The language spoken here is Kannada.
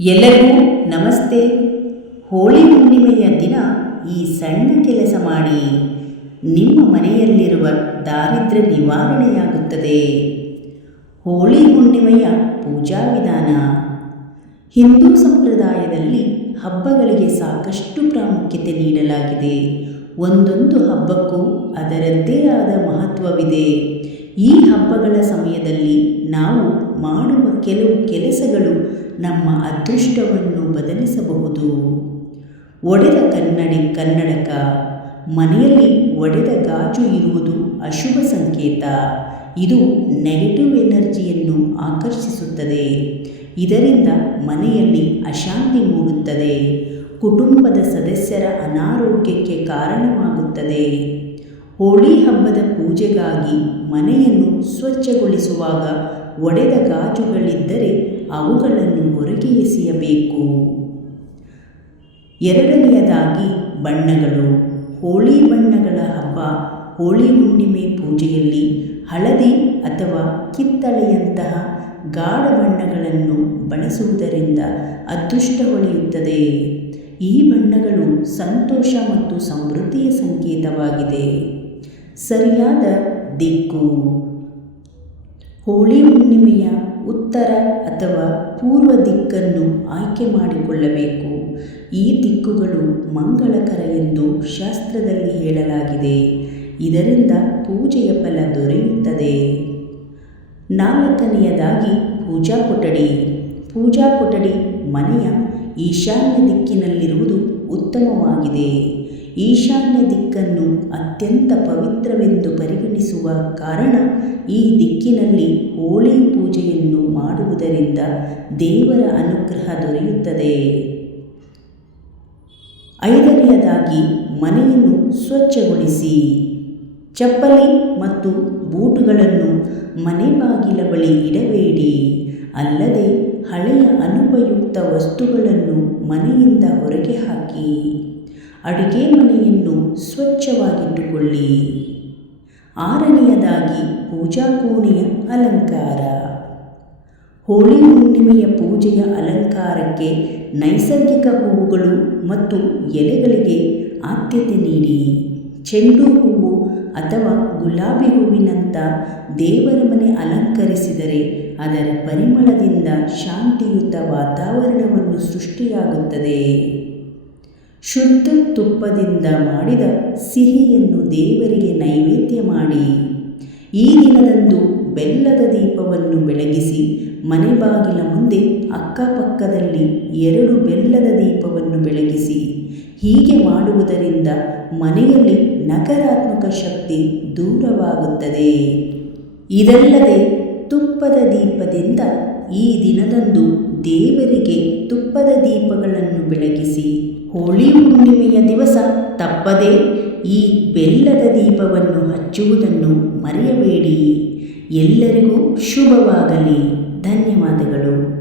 ಎಲ್ಲರಿಗೂ ನಮಸ್ತೆ. ಹೋಳಿ ಹುಣ್ಣಿಮೆಯ ದಿನ ಈ ಸಣ್ಣ ಕೆಲಸ ಮಾಡಿ ನಿಮ್ಮ ಮನೆಯಲ್ಲಿರುವ ದಾರಿದ್ರ್ಯ ನಿವಾರಣೆಯಾಗುತ್ತದೆ. ಹೋಳಿ ಹುಣ್ಣಿಮೆಯ ಪೂಜಾ ವಿಧಾನ. ಹಿಂದೂ ಸಂಪ್ರದಾಯದಲ್ಲಿ ಹಬ್ಬಗಳಿಗೆ ಸಾಕಷ್ಟು ಪ್ರಾಮುಖ್ಯತೆ ನೀಡಲಾಗಿದೆ. ಒಂದೊಂದು ಹಬ್ಬಕ್ಕೂ ಅದರದ್ದೇ ಆದ ಮಹತ್ವವಿದೆ. ಈ ಹಬ್ಬಗಳ ಸಮಯದಲ್ಲಿ ನಾವು ಮಾಡುವ ಕೆಲವು ಕೆಲಸಗಳು ನಮ್ಮ ಅದೃಷ್ಟವನ್ನು ಬದಲಿಸಬಹುದು. ಒಡೆದ ಕನ್ನಡಿ ಕನ್ನಡಕ, ಮನೆಯಲ್ಲಿ ಒಡೆದ ಗಾಜು ಇರುವುದು ಅಶುಭ ಸಂಕೇತ. ಇದು ನೆಗೆಟಿವ್ ಎನರ್ಜಿಯನ್ನು ಆಕರ್ಷಿಸುತ್ತದೆ. ಇದರಿಂದ ಮನೆಯಲ್ಲಿ ಅಶಾಂತಿ ಮೂಡುತ್ತದೆ. ಕುಟುಂಬದ ಸದಸ್ಯರ ಅನಾರೋಗ್ಯಕ್ಕೆ ಕಾರಣವಾಗುತ್ತದೆ. ಹೋಳಿ ಹಬ್ಬದ ಪೂಜೆಗಾಗಿ ಮನೆಯನ್ನು ಸ್ವಚ್ಛಗೊಳಿಸುವಾಗ ಒಡೆದ ಗಾಜುಗಳಿದ್ದರೆ ಅವುಗಳನ್ನು ಹೊರಗೆ ಎಸೆಯಬೇಕು. ಎರಡನೆಯದಾಗಿ ಬಣ್ಣಗಳು. ಹೋಳಿ ಬಣ್ಣಗಳ ಹಬ್ಬ ಹೋಳಿ ಹುಣ್ಣಿಮೆ ಪೂಜೆಯಲ್ಲಿ ಹಳದಿ ಅಥವಾ ಕಿತ್ತಳೆಯಂತಹ ಗಾಢ ಬಣ್ಣಗಳನ್ನು ಬಳಸುವುದರಿಂದ ಅದೃಷ್ಟ ಹೊಳೆಯುತ್ತದೆ. ಈ ಬಣ್ಣಗಳು ಸಂತೋಷ ಮತ್ತು ಸಮೃದ್ಧಿಯ ಸಂಕೇತವಾಗಿದೆ. ಸರಿಯಾದ ದಿಕ್ಕು. ಹೋಳಿ ಹುಣ್ಣಿಮೆಯ ಉತ್ತರ ಅಥವಾ ಪೂರ್ವ ದಿಕ್ಕನ್ನು ಆಯ್ಕೆ ಮಾಡಿಕೊಳ್ಳಬೇಕು. ಈ ದಿಕ್ಕುಗಳು ಮಂಗಳಕರ ಎಂದು ಶಾಸ್ತ್ರದಲ್ಲಿ ಹೇಳಲಾಗಿದೆ. ಇದರಿಂದ ಪೂಜೆಯ ಫಲ ದೊರೆಯುತ್ತದೆ. ನಾಲ್ಕನೆಯದಾಗಿ ಪೂಜಾ ಕೊಠಡಿ. ಪೂಜಾ ಕೊಠಡಿ ಮನೆಯ ಈಶಾನ್ಯ ದಿಕ್ಕಿನಲ್ಲಿರುವುದು ಉತ್ತಮವಾಗಿದೆ. ಈಶಾನ್ಯ ದಿಕ್ಕನ್ನು ಅತ್ಯಂತ ಪವಿತ್ರವೆಂದು ಪರಿಗಣಿಸುವ ಕಾರಣ ಈ ದಿಕ್ಕಿನಲ್ಲಿ ಹೋಳಿ ಪೂಜೆಯನ್ನು ಮಾಡುವುದರಿಂದ ದೇವರ ಅನುಗ್ರಹ ದೊರೆಯುತ್ತದೆ. ಐದನೆಯದಾಗಿ ಮನೆಯನ್ನು ಸ್ವಚ್ಛಗೊಳಿಸಿ. ಚಪ್ಪಲಿ ಮತ್ತು ಬೂಟುಗಳನ್ನು ಮನೆ ಬಾಗಿಲ ಬಳಿ ಇಡಬೇಡಿ. ಅಲ್ಲದೆ ಹಳೆಯ ಅನುಪಯುಕ್ತ ವಸ್ತುಗಳನ್ನು ಮನೆಯಿಂದ ಹೊರಗೆ ಹಾಕಿ. ಅಡುಗೆ ಮನೆಯನ್ನು ಸ್ವಚ್ಛವಾಗಿಟ್ಟುಕೊಳ್ಳಿ. ಆರನೆಯದಾಗಿ ಪೂಜಾ ಕೋಣೆಯ ಅಲಂಕಾರ. ಹೋಳಿ ಹುಣ್ಣಿಮೆಯ ಪೂಜೆಯ ಅಲಂಕಾರಕ್ಕೆ ನೈಸರ್ಗಿಕ ಹೂವುಗಳು ಮತ್ತು ಎಲೆಗಳಿಗೆ ಆದ್ಯತೆ ನೀಡಿ. ಚೆಂಡು ಹೂವು ಅಥವಾ ಗುಲಾಬಿ ಹೂವಿನಂಥ ದೇವರ ಮನೆ ಅಲಂಕರಿಸಿದರೆ ಅದರ ಪರಿಮಳದಿಂದ ಶಾಂತಿಯುತ ವಾತಾವರಣವನ್ನು ಸೃಷ್ಟಿಯಾಗುತ್ತದೆ. ಶುದ್ಧ ತುಪ್ಪದಿಂದ ಮಾಡಿದ ಸಿಹಿಯನ್ನು ದೇವರಿಗೆ ನೈವೇದ್ಯ ಮಾಡಿ. ಈ ದಿನದಂದು ಬೆಲ್ಲದ ದೀಪವನ್ನು ಬೆಳಗಿಸಿ ಮನೆ ಬಾಗಿಲ ಮುಂದೆ ಅಕ್ಕಪಕ್ಕದಲ್ಲಿ ಎರಡು ಬೆಲ್ಲದ ದೀಪವನ್ನು ಬೆಳಗಿಸಿ. ಹೀಗೆ ಮಾಡುವುದರಿಂದ ಮನೆಯಲ್ಲಿ ನಕಾರಾತ್ಮಕ ಶಕ್ತಿ ದೂರವಾಗುತ್ತದೆ. ಇದಲ್ಲದೆ ತುಪ್ಪದ ದೀಪದಿಂದ ಈ ದಿನದಂದು ದೇವರಿಗೆ ತುಪ್ಪದ ದೀಪಗಳನ್ನು ಬೆಳಗಿಸಿ ಹೋಳಿ ಹುಣ್ಣಿಮೆಯ ದಿವಸ ತಪ್ಪದೆ ಈ ಬೆಲ್ಲದ ದೀಪವನ್ನು ಹಚ್ಚುವುದನ್ನು ಮರೆಯಬೇಡಿ. ಎಲ್ಲರಿಗೂ ಶುಭವಾಗಲಿ. ಧನ್ಯವಾದಗಳು.